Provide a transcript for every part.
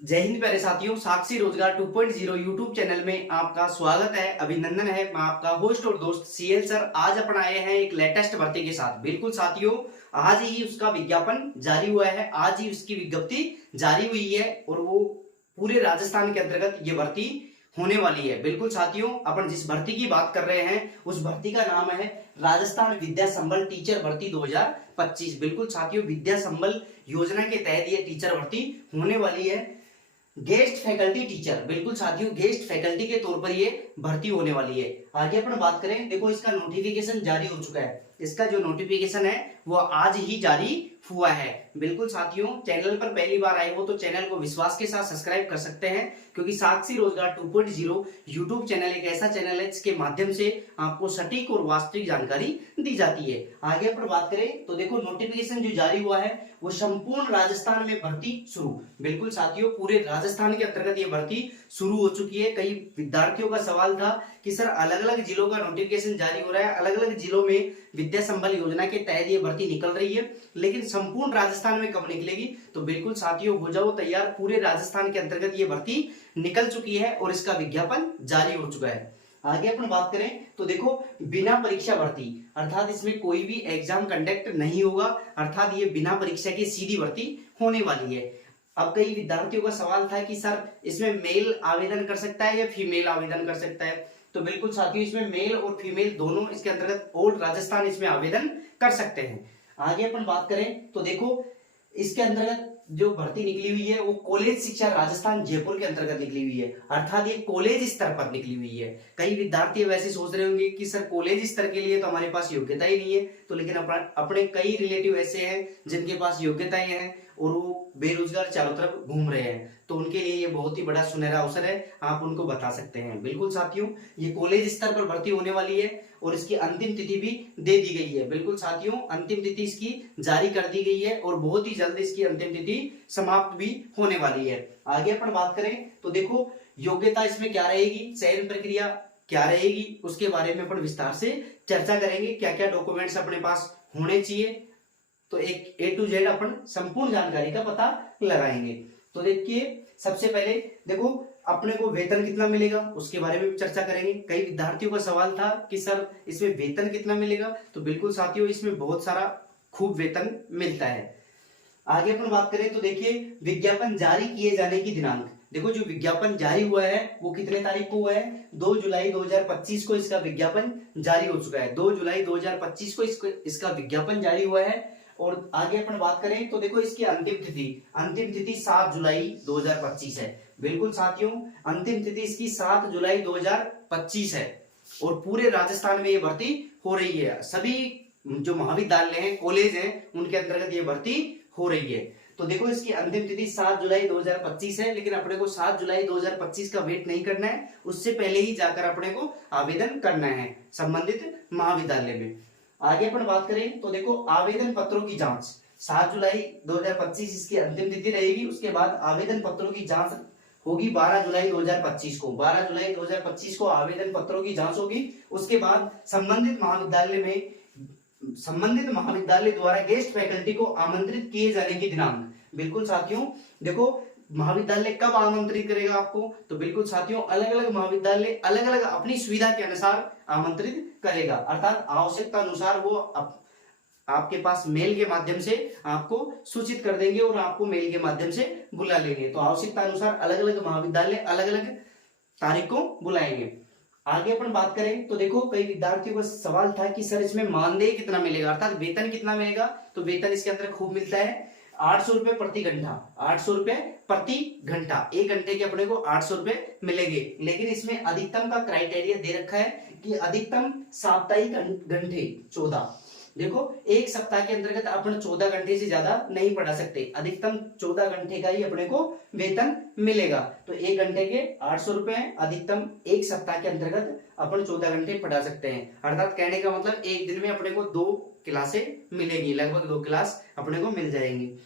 जय हिंद प्यारे साथियों, साक्षी रोजगार 2.0 यूट्यूब चैनल में आपका स्वागत है। अभिनंदन है। मैं आपका होस्ट और दोस्त सीएल सर आज अपन आए हैं एक लेटेस्ट भर्ती के साथ। बिल्कुल साथियों, आज ही उसका विज्ञापन जारी हुआ है, आज ही उसकी विज्ञप्ति जारी हुई है और वो पूरे राजस्थान के अंतर्गत ये भर्ती होने वाली है। बिल्कुल साथियों, अपन जिस भर्ती की बात कर रहे हैं उस भर्ती का नाम है राजस्थान विद्या संबल टीचर भर्ती 2025। बिल्कुल साथियों, विद्या संबल योजना के तहत ये टीचर भर्ती होने वाली है। गेस्ट फैकल्टी टीचर, बिल्कुल साथियों गेस्ट फैकल्टी के तौर पर ये भर्ती होने वाली है। आगे अपन बात करें, देखो इसका नोटिफिकेशन जारी हो चुका है। इसका जो नोटिफिकेशन है वो आज ही जारी हुआ है। बिल्कुल साथियों, चैनल पर पहली बार आए हो तो चैनल को विश्वास के साथ सब्सक्राइब कर सकते हैं, क्योंकि साक्षी रोजगार 2.0 यूट्यूब चैनल एक ऐसा चैनल है जिसके माध्यम से आपको सटीक और वास्तविक जानकारी दी जाती है। आगे अपन बात करें तो देखो नोटिफिकेशन जो जारी हुआ है वो संपूर्ण राजस्थान में भर्ती शुरू। बिल्कुल साथियों, पूरे राजस्थान के अंतर्गत ये भर्ती शुरू हो चुकी है। कई विद्यार्थियों का सवाल था कि सर अलग अलग जिलों का नोटिफिकेशन जारी हो रहा है, अलग अलग जिलों में विद्या संबल योजना के तहत ये भर्ती निकल रही है, लेकिन संपूर्ण राजस्थान में कब निकलेगी? तो बिल्कुल साथियों हो जाओ तैयार, पूरे राजस्थान के अंतर्गत ये भर्ती निकल चुकी है और इसका विज्ञापन जारी हो चुका है। आगे अपन बात करें तो देखो बिना परीक्षा भर्ती, अर्थात इसमें कोई भी एग्जाम कंडक्ट नहीं होगा, अर्थात ये बिना परीक्षा की सीधी भर्ती होने वाली है। अब कई विद्यार्थियों का सवाल था कि सर इसमें मेल आवेदन कर सकता है या फीमेल आवेदन कर सकता है? तो बिल्कुल साथियों, इसमें मेल और फीमेल दोनों इसके अंतर्गत ऑल राजस्थान इसमें आवेदन कर सकते हैं। आगे अपन बात करें तो देखो इसके अंतर्गत जो भर्ती निकली हुई है वो कॉलेज शिक्षा राजस्थान जयपुर के अंतर्गत निकली हुई है, अर्थात ये कॉलेज स्तर पर निकली हुई है। कई विद्यार्थी वैसे सोच रहे होंगे कि सर कॉलेज स्तर के लिए तो हमारे पास योग्यता ही नहीं है, तो लेकिन अपने कई रिलेटिव ऐसे हैं जिनके पास योग्यताएं हैं और वो बेरोजगार चारों तरफ घूम रहे हैं, तो उनके लिए ये बहुत ही बड़ा सुनहरा अवसर है, आप उनको बता सकते हैं। बिल्कुल साथियों, ये कॉलेज स्तर पर भर्ती होने वाली है और इसकी अंतिम तिथि भी दे दी गई है। बिल्कुल साथियों, अंतिम तिथि इसकी जारी कर दी गई है और बहुत ही जल्द इसकी अंतिम तिथि समाप्त भी होने वाली है। आगे अपन बात करें तो देखो योग्यता इसमें क्या रहेगी, चयन प्रक्रिया क्या रहेगी, उसके बारे में अपन विस्तार से चर्चा करेंगे। क्या क्या डॉक्यूमेंट्स अपने पास होने चाहिए, तो एक A to Z अपन संपूर्ण जानकारी का पता लगाएंगे। तो देखिए सबसे पहले देखो अपने को वेतन कितना मिलेगा उसके बारे में चर्चा करेंगे। कई विद्यार्थियों का सवाल था कि सर इसमें वेतन कितना मिलेगा, तो बिल्कुल साथियों इसमें बहुत सारा खूब वेतन मिलता है। आगे अपन बात करें तो देखिए विज्ञापन जारी किए जाने की दिनांक, देखो जो विज्ञापन जारी हुआ है वो कितने तारीख को हुआ है? 2 जुलाई 2025 को इसका विज्ञापन जारी हो चुका है। 2 जुलाई 2025 को इसका विज्ञापन जारी हुआ है। और आगे अपन बात करें तो देखो इसकी अंतिम तिथि 7 जुलाई 2025 है। बिल्कुल साथियों, अंतिम तिथि इसकी 7 जुलाई 2025 है और पूरे राजस्थान में ये भर्ती हो रही है। सभी जो महाविद्यालय हैं, कॉलेज हैं, उनके अंतर्गत ये भर्ती हो रही है। तो देखो इसकी अंतिम तिथि 7 जुलाई 2025 है, लेकिन अपने को 7 जुलाई 2025 का वेट नहीं करना है, उससे पहले ही जाकर अपने को आवेदन करना है संबंधित महाविद्यालय में। आगे अपन बात करें तो देखो आवेदन पत्रों की जांच 7 जुलाई 2025 इसकी अंतिम तिथि रहेगी। उसके बाद आवेदन पत्रों की जांच होगी 12 जुलाई 2025 को। 12 जुलाई 2025 को आवेदन पत्रों की जांच होगी। उसके बाद संबंधित महाविद्यालय द्वारा गेस्ट फैकल्टी को आमंत्रित किए जाने की दिनांक, बिल्कुल साथियों देखो महाविद्यालय कब आमंत्रित करेगा आपको? तो बिल्कुल साथियों अलग अलग महाविद्यालय अलग अलग अपनी सुविधा के अनुसार आमंत्रित करेगा, अर्थात आवश्यकता अनुसार वो आपके पास मेल के माध्यम से आपको सूचित कर देंगे और आपको मेल के माध्यम से बुला लेंगे। तो आवश्यकता अनुसार अलग अलग महाविद्यालय अलग अलग तारीख को बुलाएंगे। आगे अपन बात करें तो देखो कई विद्यार्थियों का सवाल था कि सर इसमें मानदेय कितना मिलेगा, अर्थात वेतन कितना मिलेगा? तो वेतन इसके अंदर खूब मिलता है, 800 रुपए प्रति घंटा। 800 रुपए प्रति घंटा, 1 घंटे के अपने को 800 रुपए मिलेंगे। लेकिन इसमें अधिकतम का क्राइटेरिया दे रखा है कि अधिकतम साप्ताहिक घंटे 14। देखो एक सप्ताह के अंतर्गत अपन 14 घंटे से ज्यादा नहीं पढ़ा सकते, अधिकतम 14 घंटे का ही अपने को वेतन मिलेगा। तो 1 घंटे के 800 रुपए, अधिकतम एक सप्ताह के अंतर्गत अपन 14 घंटे पढ़ा सकते हैं। अर्थात कहने का मतलब एक दिन में अपने को 2 क्लासें मिलेगी, लगभग 2 क्लास अपने को मिल जाएंगी।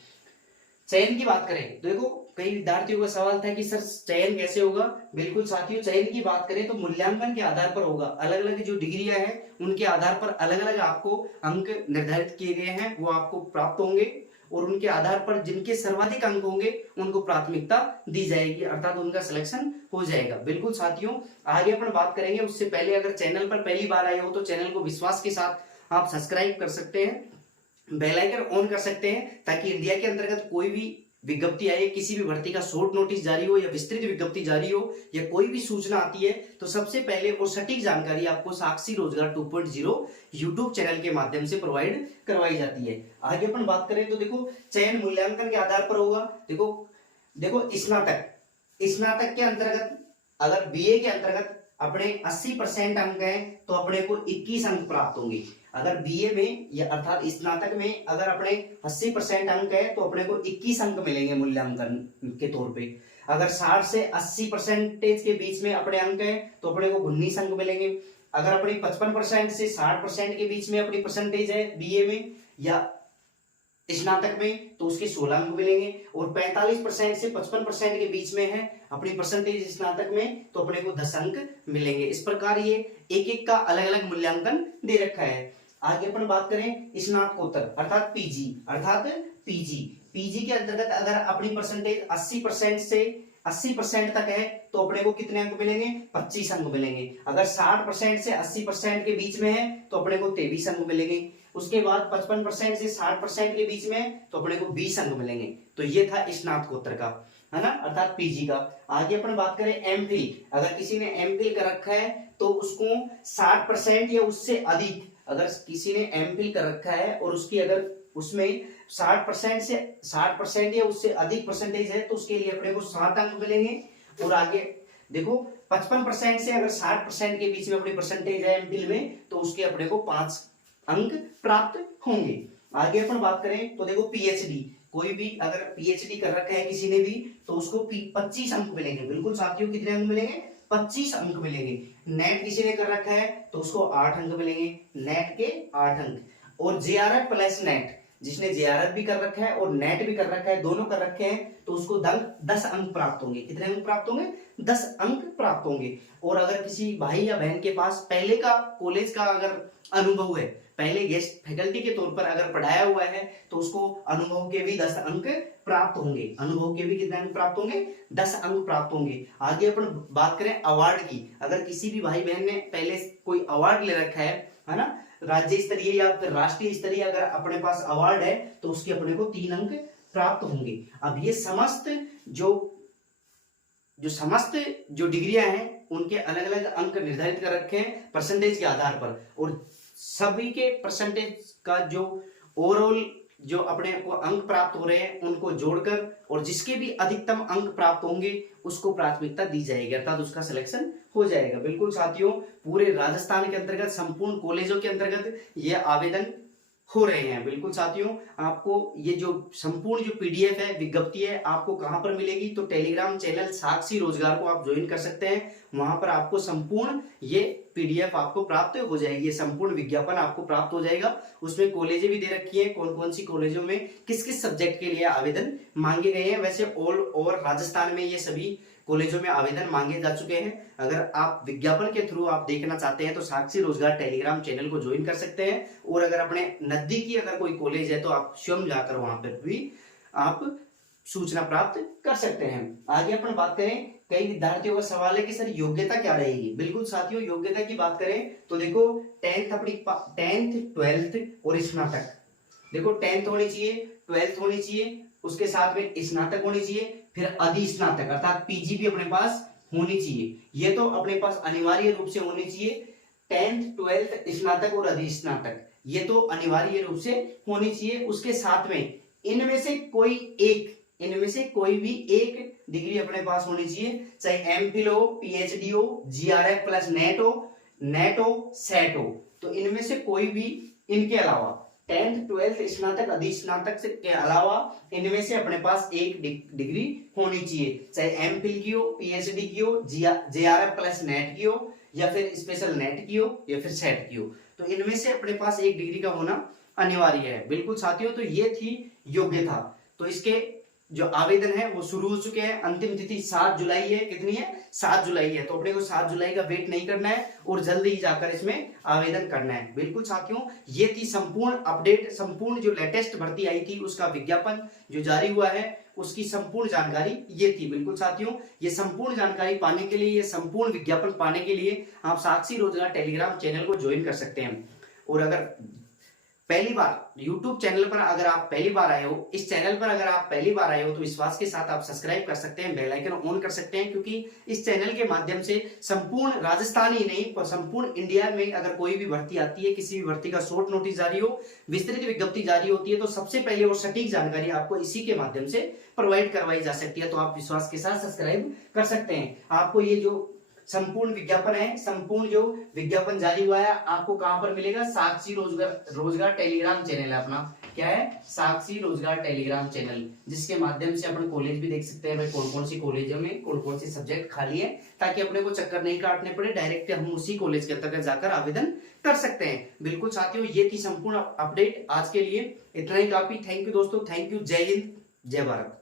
चयन की बात करें तो देखो कई विद्यार्थियों का सवाल था कि सर चयन कैसे होगा? बिल्कुल साथियों, चयन की बात करें तो मूल्यांकन के आधार पर होगा। अलग अलग जो डिग्रियां हैं उनके आधार पर अलग अलग आपको अंक निर्धारित किए गए हैं, वो आपको प्राप्त होंगे और उनके आधार पर जिनके सर्वाधिक अंक होंगे उनको प्राथमिकता दी जाएगी, अर्थात उनका सिलेक्शन हो जाएगा। बिल्कुल साथियों, आगे अपन बात करेंगे। उससे पहले अगर चैनल पर पहली बार आए हो तो चैनल को विश्वास के साथ आप सब्सक्राइब कर सकते हैं, बेल आइकन ऑन कर सकते हैं, ताकि इंडिया के अंतर्गत कोई भी विज्ञप्ति आए, किसी भी भर्ती का शॉर्ट नोटिस जारी हो या विस्तृत विज्ञप्ति जारी हो या कोई भी सूचना आती है तो सबसे पहले और सटीक जानकारी आपको साक्षी रोजगार 2.0 यूट्यूब चैनल के माध्यम से प्रोवाइड करवाई जाती है। आगे अपन बात करें तो देखो चयन मूल्यांकन के आधार पर होगा। देखो स्नातक के अंतर्गत अगर बीए के अंतर्गत अपने 80% अंक हैं तो अपने को 21 अंक प्राप्त होंगे। अगर बीए में या अर्थात स्नातक में अगर अपने 80% अंक है तो अपने को 21 अंक मिलेंगे मूल्यांकन के तौर पे। अगर 60 से 80% के बीच में अपने अंक है तो अपने को 19 अंक मिलेंगे। अगर अपनी 55% से 60% के बीच में अपनी परसेंटेज है बीए में या स्नातक में तो उसके 16 अंक मिलेंगे। और 45% से 55% के बीच में है अपनी परसेंटेज स्नातक में तो अपने को 10 अंक मिलेंगे। इस प्रकार ये एक एक का अलग अलग मूल्यांकन दे रखा है। आगे अपन बात करें स्नातकोत्तर अर्थात पीजी के अंतर्गत अगर अपनी परसेंटेज 80% तक है तो अपने को कितने अंक मिलेंगे? 25 अंक मिलेंगे। अगर 60% से 80% के बीच में है तो अपने को 23 अंक मिलेंगे। उसके बाद 55% से 60% के बीच में है तो अपने को 20 अंक मिलेंगे। तो ये था स्नातकोत्तर का, है ना, अर्थात पीजी का। आगे अपन बात करें एमफिल। अगर किसी ने एमफिल कर रखा है तो उसको 60% या उससे अधिक, अगर किसी ने एमफिल कर रखा है और उसकी अगर उसमें 60% या उससे अधिक परसेंटेज है तो उसके लिए अपने को 7 अंक मिलेंगे। और आगे देखो 55% से अगर 60% के बीच में अपनी परसेंटेज है एमफिल में तो उसके अपने को 5 अंक प्राप्त होंगे। आगे अपन बात करें तो देखो पीएचडी, कोई भी अगर पीएचडी कर रखा है किसी ने भी तो उसको 25 अंक मिलेंगे। बिल्कुल साथियों, कितने अंक मिलेंगे? 25 अंक मिलेंगे। नेट किसी ने कर रखा है तो उसको 8 अंक मिलेंगे, नेट के 8 अंक। और जेआरएफ प्लस नेट, जिसने जेआरएफ भी कर रखा है और नेट भी कर रखा है, दोनों कर रखे हैं तो उसको 10 अंक प्राप्त होंगे। कितने अंक प्राप्त होंगे? 10 अंक प्राप्त होंगे। और अगर किसी भाई या बहन के पास पहले का कॉलेज का अगर अनुभव है, पहले गेस्ट फैकल्टी के तौर पर अगर पढ़ाया हुआ है तो उसको अनुभव के भी 10 अंक प्राप्त होंगे। अनुभव के भी कितने अंक प्राप्त होंगे? 10 अंक प्राप्त होंगे। आगे अपन बात करें अवार्ड की। अगर किसी भी भाई बहन ने पहले कोई अवार्ड ले रखा है ना, राज्य स्तरीय या फिर राष्ट्रीय स्तरीय अगर अपने पास अवार्ड है तो उसके अपने को 3 अंक प्राप्त होंगे। अब ये समस्त जो डिग्रियां हैं उनके अलग अलग अंक निर्धारित कर रखे हैं परसेंटेज के आधार पर। और सभी के परसेंटेज का जो ओवरऑल जो अपने को अंक प्राप्त हो रहे हैं उनको जोड़कर और जिसके भी अधिकतम अंक प्राप्त होंगे उसको प्राथमिकता दी जाएगी, अर्थात उसका सिलेक्शन हो जाएगा। बिल्कुल साथियों, पूरे राजस्थान के अंतर्गत संपूर्ण कॉलेजों के अंतर्गत ये आवेदन हो रहे हैं। बिल्कुल साथियों, आपको ये जो संपूर्ण जो पीडीएफ है, विज्ञप्ति है, आपको कहां पर मिलेगी? तो टेलीग्राम चैनल साक्षी रोजगार को आप ज्वाइन कर सकते हैं। वहां पर आपको संपूर्ण ये पीडीएफ आपको प्राप्त हो जाएगी, ये संपूर्ण विज्ञापन आपको प्राप्त हो जाएगा। उसमें कॉलेजें भी दे रखी है, कौन कौन सी कॉलेजों में किस किस सब्जेक्ट के लिए आवेदन मांगे गए हैं। वैसे ऑल ओवर राजस्थान में ये सभी कॉलेजों में आवेदन मांगे जा चुके हैं। अगर आप विज्ञापन के थ्रू आप देखना चाहते हैं तो साक्षी रोजगार टेलीग्राम चैनल को ज्वाइन कर सकते हैं। और अगर अपने नजदीकी अगर कोई कॉलेज है तो आप स्वयं जाकर वहां पर भी आप सूचना प्राप्त कर सकते हैं। आगे अपन बात करें, कई विद्यार्थियों का सवाल है कि सर योग्यता क्या रहेगी। बिल्कुल साथियों, योग्यता की बात करें तो देखो 10th 12th और स्नातक। देखो 10th होनी चाहिए, 12th होनी चाहिए, उसके साथ में स्नातक होनी चाहिए, फिर अधिस्नातक अर्थात पीजी भी अपने पास होनी चाहिए। ये तो अपने पास अनिवार्य रूप से होनी चाहिए। 10th 12th स्नातक और अधिस्नातक ये तो अनिवार्य रूप से होनी चाहिए। उसके साथ में इनमें से कोई भी एक डिग्री अपने पास होनी चाहिए, चाहे एमफिल हो, पीएचडी हो, जीआरएफ प्लस नेट हो, सेट हो। तो इनमें से कोई भी, इनके अलावा 10th 12th स्नातक अधिस्नातक के अलावा इनमें से अपने पास एक डिग्री होनी चाहिए, चाहे एमफिल की हो, पीएचडी की हो, जेआरएफ प्लस नेट की हो, या फिर स्पेशल नेट की हो, या फिर सेट की हो। तो इनमें से अपने पास एक डिग्री का होना अनिवार्य है। बिल्कुल साथियों, तो ये थी योग्यता। तो इसके जो आवेदन है वो शुरू हो चुके हैं। अंतिम तिथि 7 जुलाई है। कितनी है? 7 जुलाई है। तो अपने को 7 जुलाई का वेट नहीं करना है और जल्दी ही जाकर इसमें आवेदन करना है। बिल्कुल साथियों, ये थी संपूर्ण अपडेट, संपूर्ण जो लेटेस्ट भर्ती आई थी उसका विज्ञापन जो जारी हुआ है उसकी संपूर्ण जानकारी ये थी। बिल्कुल साथियों, ये संपूर्ण जानकारी पाने के लिए, ये संपूर्ण विज्ञापन पाने के लिए आप साक्षी रोजगार टेलीग्राम चैनल को ज्वाइन कर सकते हैं। और अगर पहली बार YouTube चैनल पर अगर आप पहली बार आए हो, इस चैनल पर अगर आप पहली बार आए हो तो विश्वास के साथ आप सब्सक्राइब कर सकते हैं, बेल आइकन ऑन कर सकते हैं, क्योंकि इस चैनल के माध्यम से संपूर्ण राजस्थान ही नहीं पर संपूर्ण इंडिया में अगर कोई भी भर्ती आती है, किसी भी भर्ती का शॉर्ट नोटिस जारी हो, विस्तृत विज्ञप्ति जारी होती है, तो सबसे पहले और सटीक जानकारी आपको इसी के माध्यम से प्रोवाइड करवाई जा सकती है। तो आप विश्वास के साथ सब्सक्राइब कर सकते हैं। आपको ये जो संपूर्ण विज्ञापन है, संपूर्ण जो विज्ञापन जारी हुआ है, आपको कहां पर मिलेगा? साक्षी रोजगार टेलीग्राम चैनल है अपना। क्या है? साक्षी रोजगार टेलीग्राम चैनल, जिसके माध्यम से अपन कॉलेज भी देख सकते हैं भाई, कौन कौन सी कॉलेजों में कौन कौन सी सब्जेक्ट खाली है, ताकि अपने को चक्कर नहीं काटने पड़े, डायरेक्ट हम उसी कॉलेज के अंतर्गत जाकर आवेदन कर सकते हैं। बिल्कुल साथियों, ये थी संपूर्ण अपडेट। आज के लिए इतना ही काफी। थैंक यू दोस्तों, थैंक यू। जय हिंद, जय भारत।